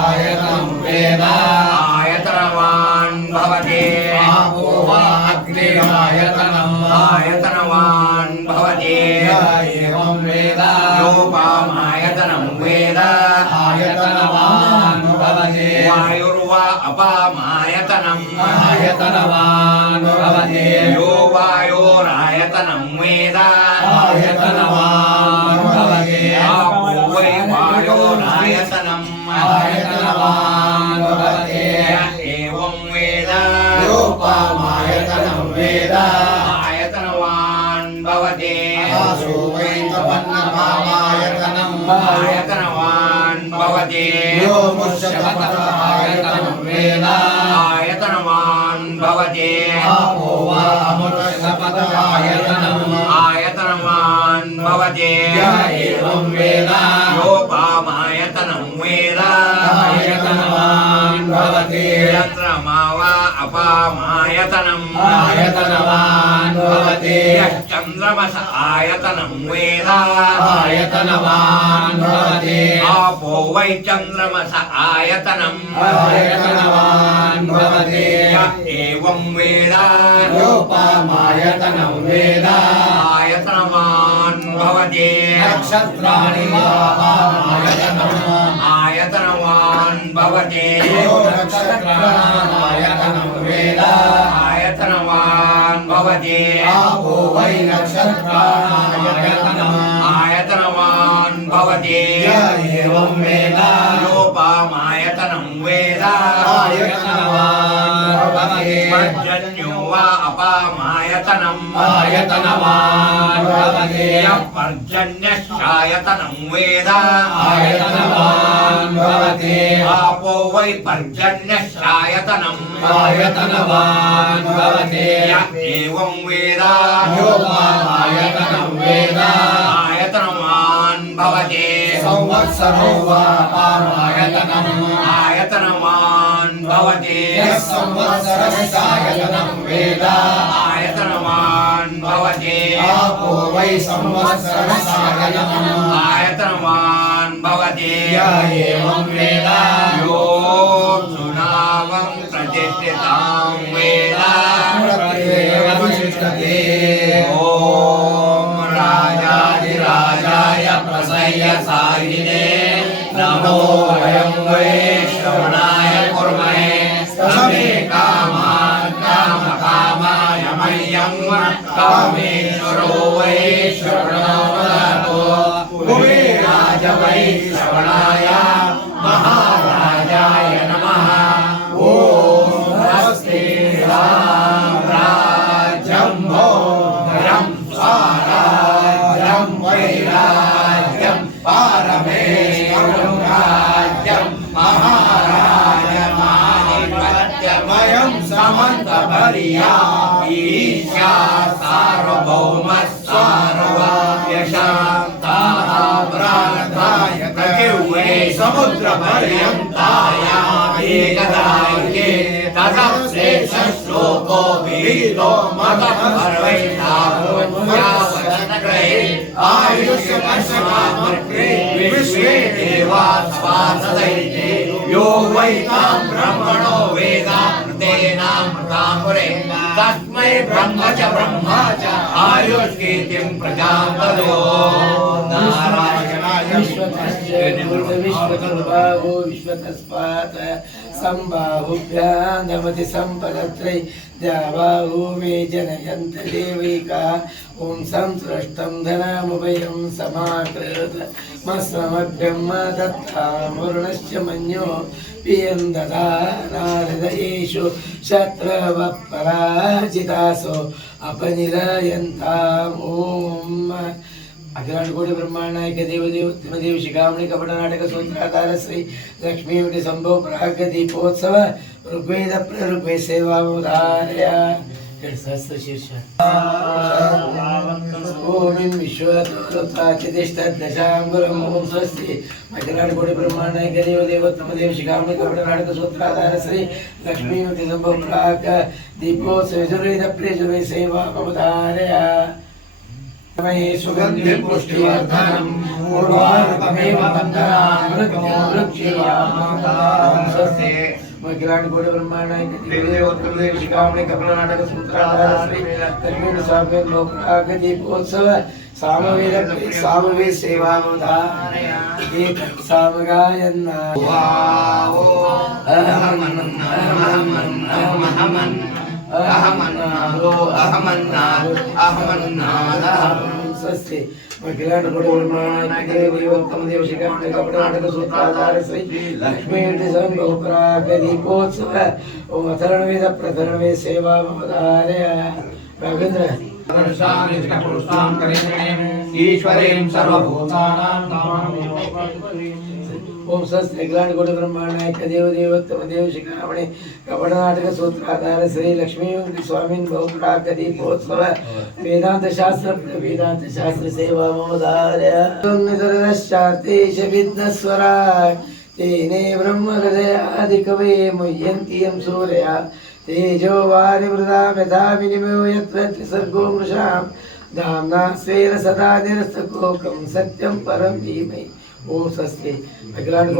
आयतनं वेद आयतनवान् भवते आपो वा आयतनवान् भवते एवं वेद योपामायतनं वेद आयतनवान् भवते वायुर्वा अपामायतनं आयतनवान् भवते यो वायोरायतनं वेद आयतनवान् भवते आपो वै वायोरायतनं आयतनवान् भवते एवं वेद योपामायतनं वेद आयतनवान् भवते आसो वै तपन्नमायतनं आयतनवान् भवते यो मुष्यपतमायतनं वेद आयतनवान् भवते आपो वा मुष्यपतमायतनं आयतनवान् भवते एवं वेद योपामायतनं वेद आयतनवान् भवते चन्द्रमा वा अपामायतनं आयतनवान् भवते चन्द्रमस आयतनं वेद आयतनवान् भवते आपो वै चन्द्रमस आयतनं आयतनवान् भवते एवं वेद योपामायतनं वेद आयतनवान् भवते नक्षत्राणि वा आयतनवान् भवते नक्षत्राणायतनं वेद आयतनवान् भवते आपो वै नक्षत्राणायतनं आयतनवान् भवते एवं वेद योपामायतनं वेद आयतनवान् भवते पर्जन्यो वा अपामायतनं आयतनवान् भवते पर्जन्यश्चायतनं वेद आयतनवान् भवते आपो वै पर्जन्यश्चायतनं आयतनवान् भवते एवं वेद योपामायतनं वेद आयतनवान् भवते संवत्सरो वा अपामायतनं आयतनवान् भवते संवत्सरस्यायतनं वेद आयतनवान् भवते आपो वै संवत्सरस्यायतनं आयतनवान् भवते एवं वेद यो सुनावं प्रतिष्ठितां वेद ॐ राजाधिराजाय प्रसह्य सायिने नमो वयं वै श्रवणाय कुर्महे समे कामान् कामकामाय मह्यं कामेश्वरो वै श्रवणो ददातु कुबेराज वै श्रवणाय महाराजाय नमः ॐ स्वस्ति राम राज्यं भोगं स्वाहा परमेश्वरं राज्यं महाराजमाधिपत्यमयं समन्तपर्या ईशा सार्वभौमस्सार्वयशान्ताः प्राणदाय प्रजिह्वे समुद्रपर्यन्ताया एकदायिके ततः श्रेष्ठश्लोको विहितो मतः पर्वैषावचनग्रहे आयुष्यकर्षकामर्त्रे विश्वे देवास्वासदैते यो वै तां ब्रह्मणो वेदामृतेनामृतां पुरे तस्मै ब्रह्म च आयुष्कीर्तिं प्रजां ददो नारायणाय विश्वकर्मावो विश्वतस्मात् सम्बाहुभ्यां नमति सम्पदत्रै द्यावाहु मे जनयन्त देवैका ॐ संसृष्टं धनमुभयं समाकृत मस्मभ्यं दत्तामुर्णश्च मन्यो पियं ददा नारदयेषु शत्रवः पराजितासो अपनिरयन्ताम् ॐ अखिलांड कोटि ब्रह्मांडायक देवदेव देव शिखामणि कपट नाटक सूत्राधार श्री लक्ष्मी विटी संभव प्राग दीपोत्सव ऋग्वेद ऋग्वेद सेवा उदार्या सहस्र शीर्ष ओम विश्वतिष्ठदशांगुरम ओम स्वस्ति अखिलांड कोटि ब्रह्मांडायक देवदेव देव शिखामणि कपट नाटक सूत्राधार श्री लक्ष्मी विटी संभव प्राग दीपोत्सव ऋग्वेद सेवा उदार्या महे सुगंधि पुष्टिवर्धनम् उर्वारुकमेव वन्दनान् वृक्षिवामस्ते अखिलांड कोटि ब्रह्मांडायक देवदेव शिखामणि कपट नाटक सूत्राधार श्री लक्ष्मी स्वामी लोकराग दीपोत्सव सामवेद सेवामुदारया एक सामगायन्ना स्वस्ति अखिलांड कोटि ब्रह्मांडायक देव शिखामणि कपट नाटक सूत्राधार श्री लक्ष्मी संभव प्राग दीपोत्सव ओम अथर्ववेद प्रथर्ववेद सेवा ममदारया रविंद्र ईश्वरीं सर्वभूतानां ओम स्वस्ति अखिलांड कोटि ब्रह्मांडायक देवदेव शिखामणि कपट नाटक सूत्राधार श्री लक्ष्मी स्वामी बहुप्राक दीपोत्सव वेदांत शास्त्र सेवा ममदार्या सर्वश्चार्तेश विद्मस्वराट् तेने ब्रह्म हृदय आदिकवे मुह्यन्ति यं सूर्या तेजो वारिमृदा यथा विनिमयो यत्र सर्गो मृषां धाम्ना स्वेन सदा निरस्तकोकं सत्यं परं धीमहि ओम स्वस्ति अखिलांड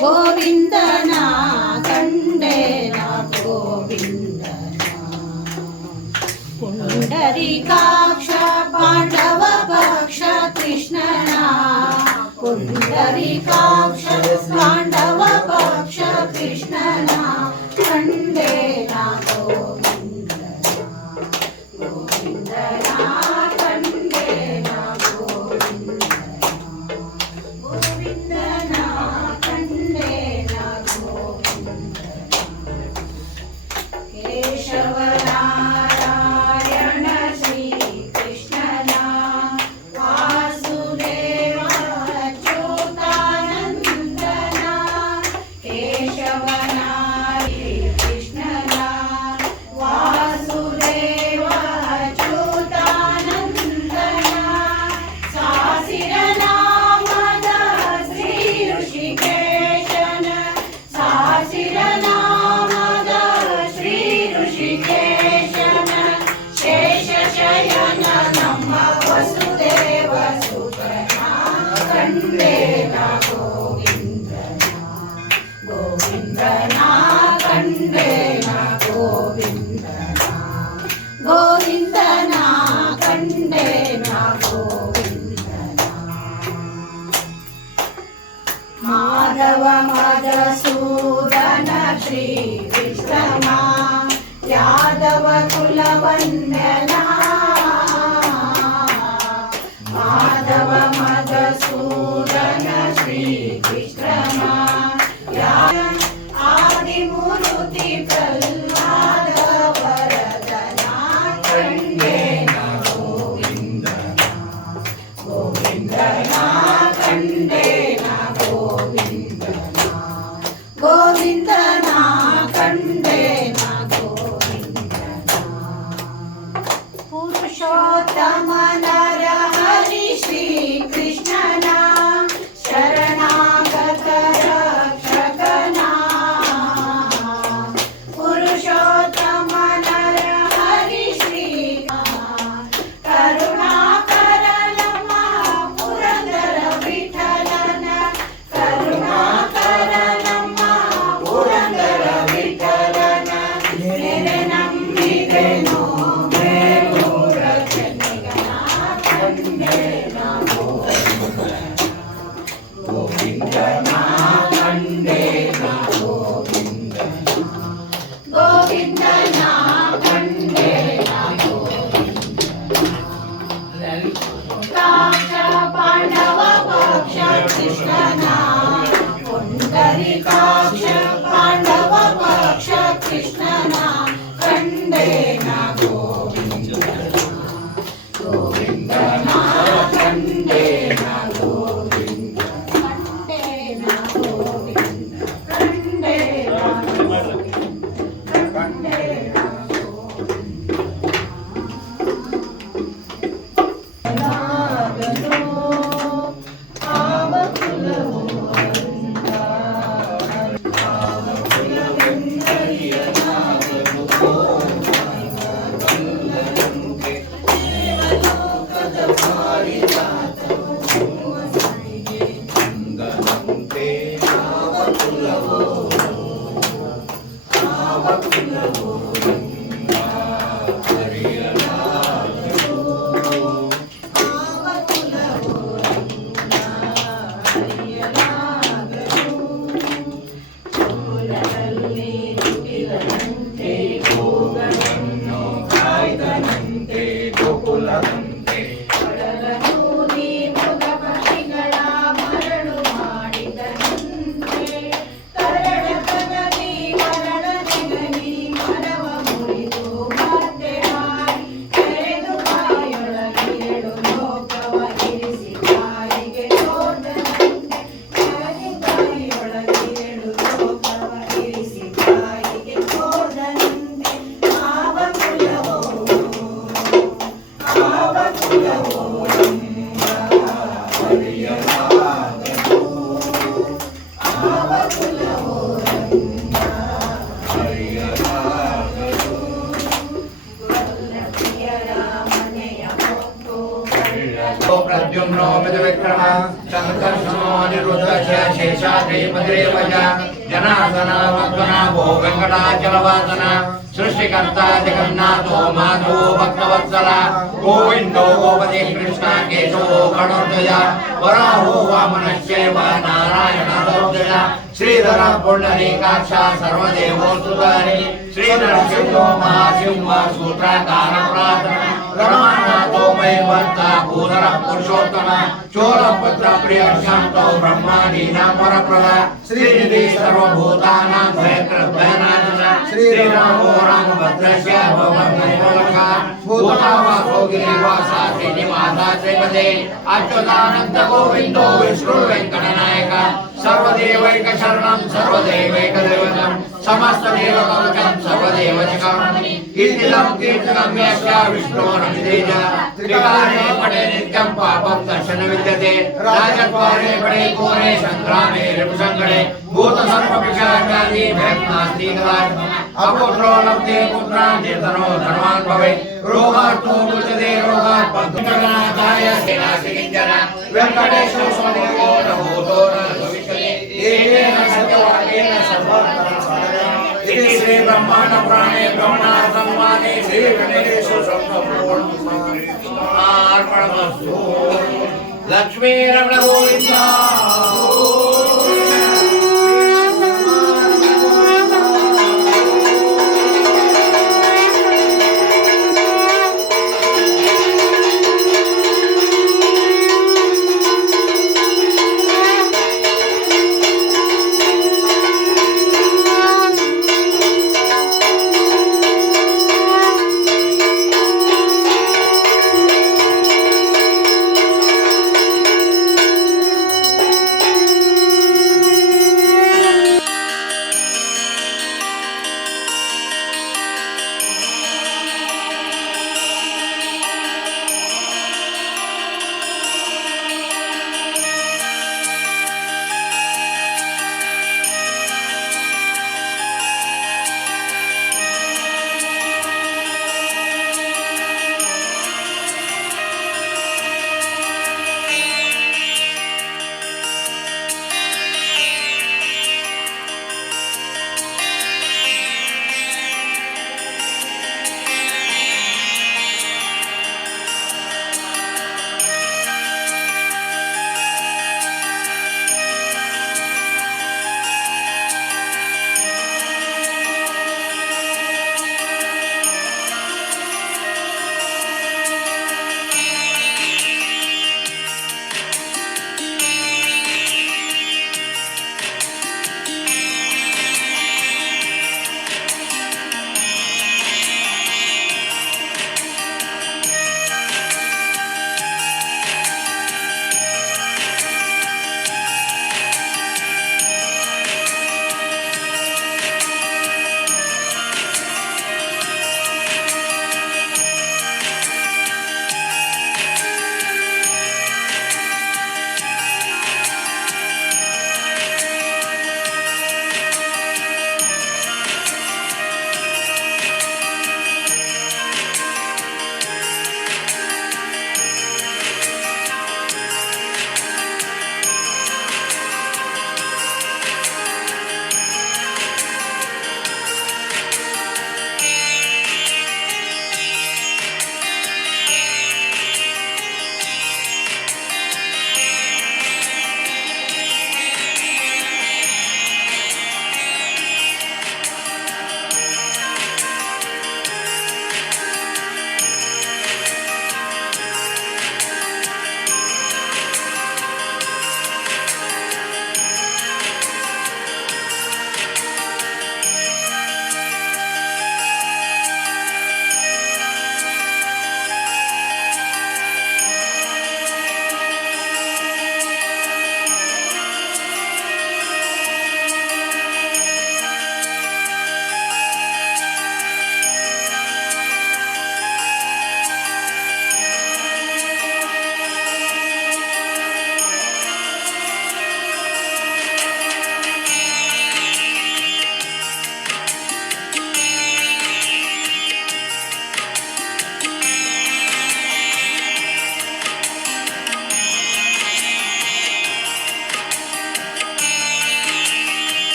गोविंदना कंडेना गोविंदना पुंडरीकाक्ष पांडव पक्ष कृष्णना पुंडरीकाक्ष पांडव पक्ष कृष्णना कंडेना गोविंदना गोविंदना कंडेना गोविंदना केशव नारायण श्री कृष्णना वासुदेव अच्युतानंदना केशव नारायण कृष्णना वासुदेव अच्युतानंदना सासिर नामद श्री ऋषिकेशन सासिर नामद श्री ऋषिकेशन शेषशयन नम वसुदेव सुतना कंडेना गोविंदना गोविंदना कंडेना गोविंदना गोविंदना कंडेना गोविंदना माधव माधव मधुसूदन श्री विश्रमा यादव कुलवंदना माधव मधुसूदन श्री विश्रमा आदिमूर्ति प्रह्लाद वरदना खंडेना गोविंदना गोविंदना खंडेना गोविंदना गोविंदना खंडेना गोविंदना पुरुषोत्तम नर हरि श्री कृष्णना शरणागत रक्षकना पुरुषोत्तम नर हरि श्री करुणाकर नमः पुरंदर विठ्ठलन करुणाकर नमः पुरंदर विठ्ठलन मेरे ನಂಬಿದೆನು ಮೇಲೂರ ಚೆನ್ನಿಗನ ಕಂಡೇನ ಗೋವಿಂದನ ಕಂಡೇನ ಗೋವಿಂದನ ಕಂಡೇನ ಕಾಕ್ಷ ಪಾಂಡವ ಪಕ್ಷ ಕೃಷ್ಣನ ಪುಂಡರೀಕಾಕ್ಷ ಪಾಂಡವ ಪಕ್ಷ ಕೃಷ್ಣನ ಕಂಡೇನ ಗೋವಿಂದನ ಗೋವಿಂದನ ಕಂಡೇನ ಗೋವಿಂದ ಕಂಡೇನ ಗೋವಿಂದ ಕಂಡೇನ ಕಂಡೇನ प्रद्युम्नो विक्रम संकर्षणो अनिरुद्धस्य शेषाद्रि मद्रेवज जनार्दन मध्वनाभो वेंकटाचलवासन सृष्टिकर्ता जगन्नाथो माधवो भक्तवत्सल गोविंदो गोपति कृष्ण केशवो गणोदय वराहो वामनश्चैव नारायणोदय श्रीधर पुंडरीकाक्ष सर्वदेवोस्तुतानि श्रीनरसिंहो महासिंह सूत्रकार प्रार्थना रमानाथो मय भक्ता भूधर पुरुषोत्तम चोरपुत्र प्रिय शांतो ब्रह्मादीना परप्रदा श्रीनिधि सर्वभूतानां भयकृतभयनाशः श्रीरामो रामभद्रस्य भवभद्रयोलका भूतावासो गिरिवासा श्रीनिवासा श्रीपदे अच्युतानन्द गोविन्दो विष्णु वेङ्कटनायक सर्वदेवैक शरणं सर्वदेवैकदैवतं समस्तदेवकवचं सर्वदेवजकामणि कीर्तिलं कीर्तनं यस्य विष्णोरभिधेय त्रिकाले पडे नित्यं पापं दर्शन विद्यते राजद्वारे पडे घोरे संग्रामे रिपुसङ्गणे भूतसर्वपिशाचादि भयनास्ति कदाचित् अपुत्रो लब्धे पुत्रान् चेतनो धनवान् भवेत् रोगार्तो मुच्यते रोगात् बन्धुजगन्नाथाय सेनासि किञ्चन वेङ्कटेशो स्वदेवो न भूतो न भविष्यति येन सत्यवाक्येन इति श्री ब्रह्मांड पुराणे ब्रह्मणा संवादे श्री गणेश अर्पणमस्तु लक्ष्मी रमण गोविंदा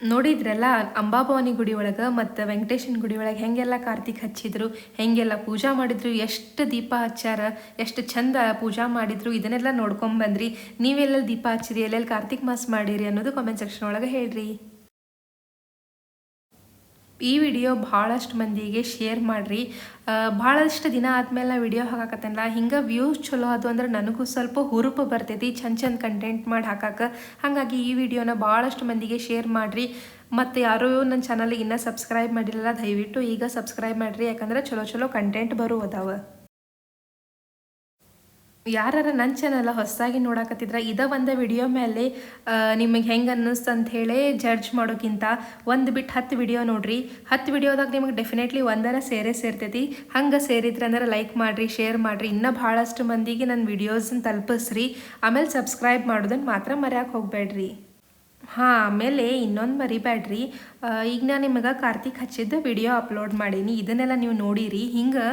ನೋಡಿದ್ರಲ್ಲ ಅಂಬಾಭವಾನಿ ಗುಡಿ ಒಳಗೆ ಮತ್ತು ವೆಂಕಟೇಶನ ಗುಡಿ ಒಳಗೆ ಹೆಂಗೆಲ್ಲ ಕಾರ್ತಿಕ್ ಹಚ್ಚಿದ್ರು, ಹೆಂಗೆಲ್ಲ ಪೂಜಾ ಮಾಡಿದ್ರು, ಎಷ್ಟು ದೀಪ ಹಚ್ಚಾರ, ಎಷ್ಟು ಚಂದ ಪೂಜಾ ಮಾಡಿದ್ರು, ಇದನ್ನೆಲ್ಲ ನೋಡ್ಕೊಂಬಂದ್ರಿ. ನೀವೆಲ್ಲ ದೀಪ ಹಚ್ಚಿರಿ, ಎಲ್ಲೆಲ್ಲಿ ಕಾರ್ತಿಕ್ ಮಾಸ ಮಾಡಿರಿ ಅನ್ನೋದು ಕಾಮೆಂಟ್ ಸೆಕ್ಷನ್ ಒಳಗೆ ಹೇಳ್ರಿ. ಈ ವಿಡಿಯೋ ಭಾಳಷ್ಟು ಮಂದಿಗೆ ಶೇರ್ ಮಾಡಿರಿ. ಭಾಳಷ್ಟು ದಿನ ಆದಮೇಲೆ ನಾ ವಿಡಿಯೋ ಹಾಕಾಕತ್ತೇನಲ್ಲ, ಹಿಂಗೆ ವ್ಯೂಸ್ ಚಲೋ ಅದು ಅಂದ್ರೆ ನನಗೂ ಸ್ವಲ್ಪ ಹುರುಪು ಬರ್ತೈತಿ ಚಂದ ಕಂಟೆಂಟ್ ಮಾಡಿ ಹಾಕಕ್ಕೆ. ಹಾಗಾಗಿ ಈ ವಿಡಿಯೋನ ಭಾಳಷ್ಟು ಮಂದಿಗೆ ಶೇರ್ ಮಾಡಿರಿ. ಮತ್ತು ಯಾರೂ ನನ್ನ ಚಾನಲ್ಗೆ ಇನ್ನೂ ಸಬ್ಸ್ಕ್ರೈಬ್ ಮಾಡಿರಲ್ಲ, ದಯವಿಟ್ಟು ಈಗ ಸಬ್ಸ್ಕ್ರೈಬ್ ಮಾಡಿರಿ, ಯಾಕಂದ್ರೆ ಚಲೋ ಕಂಟೆಂಟ್ ಬರುವುದಾವ. ಯಾರು ನನ್ನ ಚಾನಲ್ ಹೊಸದಾಗಿ ನೋಡಕತ್ತಿದ್ರೆ ಇದ ಒಂದು ವಿಡಿಯೋ ಮೇಲೆ ನಿಮಗೆ ಹೆಂಗೆ ಅನ್ನಿಸ್ತು ಅಂಥೇಳಿ ಜಡ್ಜ್ ಮಾಡೋಕ್ಕಿಂತ ಒಂದು ಬಿಟ್ಟು 10 ವಿಡಿಯೋ ನೋಡ್ರಿ. 10 ವಿಡಿಯೋದಾಗ ನಿಮಗೆ ಡೆಫಿನೆಟ್ಲಿ ಒಂದರ ಸೇರ್ತೈತಿ. ಹಂಗೆ ಸೇರಿದ್ರೆ ಅಂದ್ರೆ ಲೈಕ್ ಮಾಡಿರಿ, ಶೇರ್ ಮಾಡಿರಿ, ಇನ್ನೂ ಭಾಳಷ್ಟು ಮಂದಿಗೆ ನನ್ನ ವಿಡಿಯೋಸನ್ನ ತಲುಪಿಸ್ರಿ. ಆಮೇಲೆ ಸಬ್ಸ್ಕ್ರೈಬ್ ಮಾಡೋದನ್ನು ಮಾತ್ರ ಮರೆಯೋಕೆ ಹೋಗಬೇಡ್ರಿ. ಆಮೇಲೆ ಇನ್ನೊಂದು ಮರಿಬೇಡ್ರಿ, ಈಗ ನಾನು ನಿಮಗೆ ಕಾರ್ತಿಕ್ ಹಚ್ಚಿದ್ದು ವಿಡಿಯೋ ಅಪ್ಲೋಡ್ ಮಾಡೀನಿ, ಇದನ್ನೆಲ್ಲ ನೀವು ನೋಡಿರಿ. ಹಿಂಗೆ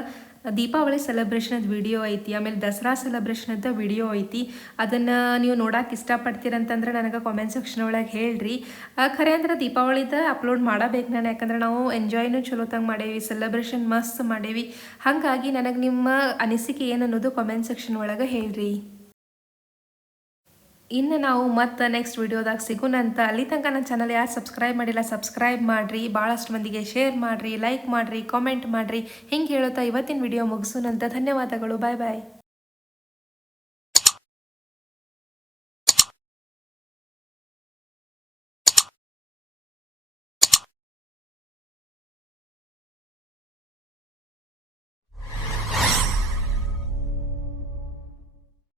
ದೀಪಾವಳಿ ಸೆಲೆಬ್ರೇಷನದ ವಿಡಿಯೋ ಐತಿ, ಆಮೇಲೆ ದಸರಾ ಸೆಲೆಬ್ರೇಷನದ ವಿಡಿಯೋ ಐತಿ. ಅದನ್ನು ನೀವು ನೋಡೋಕೆ ಇಷ್ಟಪಡ್ತೀರಂತಂದ್ರೆ ನನಗೆ ಕಾಮೆಂಟ್ ಸೆಕ್ಷನ್ ಒಳಗೆ ಹೇಳ್ರಿ. ಖರೆ ಅಂದ್ರೆ ದೀಪಾವಳಿದ ಅಪ್ಲೋಡ್ ಮಾಡಬೇಕು ನಾನು, ಯಾಕಂದ್ರೆ ನಾವು ಎಂಜಾಯ್ನೂ ಚಲೋತಂಗೆ ಮಾಡೇವಿ, ಸೆಲೆಬ್ರೇಷನ್ ಮಸ್ತ್ ಮಾಡೇವಿ. ಹಾಗಾಗಿ ನನಗೆ ನಿಮ್ಮ ಅನಿಸಿಕೆ ಏನು ಅನ್ನೋದು ಕಾಮೆಂಟ್ ಸೆಕ್ಷನ್ ಒಳಗೆ ಹೇಳ್ರಿ. ಇನ್ನು ನಾವು ಮತ್ತೆ ನೆಕ್ಸ್ಟ್ ವಿಡಿಯೋದಾಗ ಸಿಗೋಣಂತ. ಅಲ್ಲಿ ತನಕ ನನ್ನ ಚಾನಲ್ ಯಾರು ಸಬ್ಸ್ಕ್ರೈಬ್ ಮಾಡಿಲ್ಲ ಸಬ್ಸ್ಕ್ರೈಬ್ ಮಾಡಿರಿ, ಭಾಳಷ್ಟು ಮಂದಿಗೆ ಶೇರ್ ಮಾಡಿರಿ, ಲೈಕ್ ಮಾಡಿರಿ, ಕಾಮೆಂಟ್ ಮಾಡಿರಿ. ಹಿಂಗೆ ಹೇಳುತ್ತಾ ಇವತ್ತಿನ ವಿಡಿಯೋ ಮುಗಿಸೋಣಂತ. ಧನ್ಯವಾದಗಳು. ಬಾಯ್ ಬಾಯ್.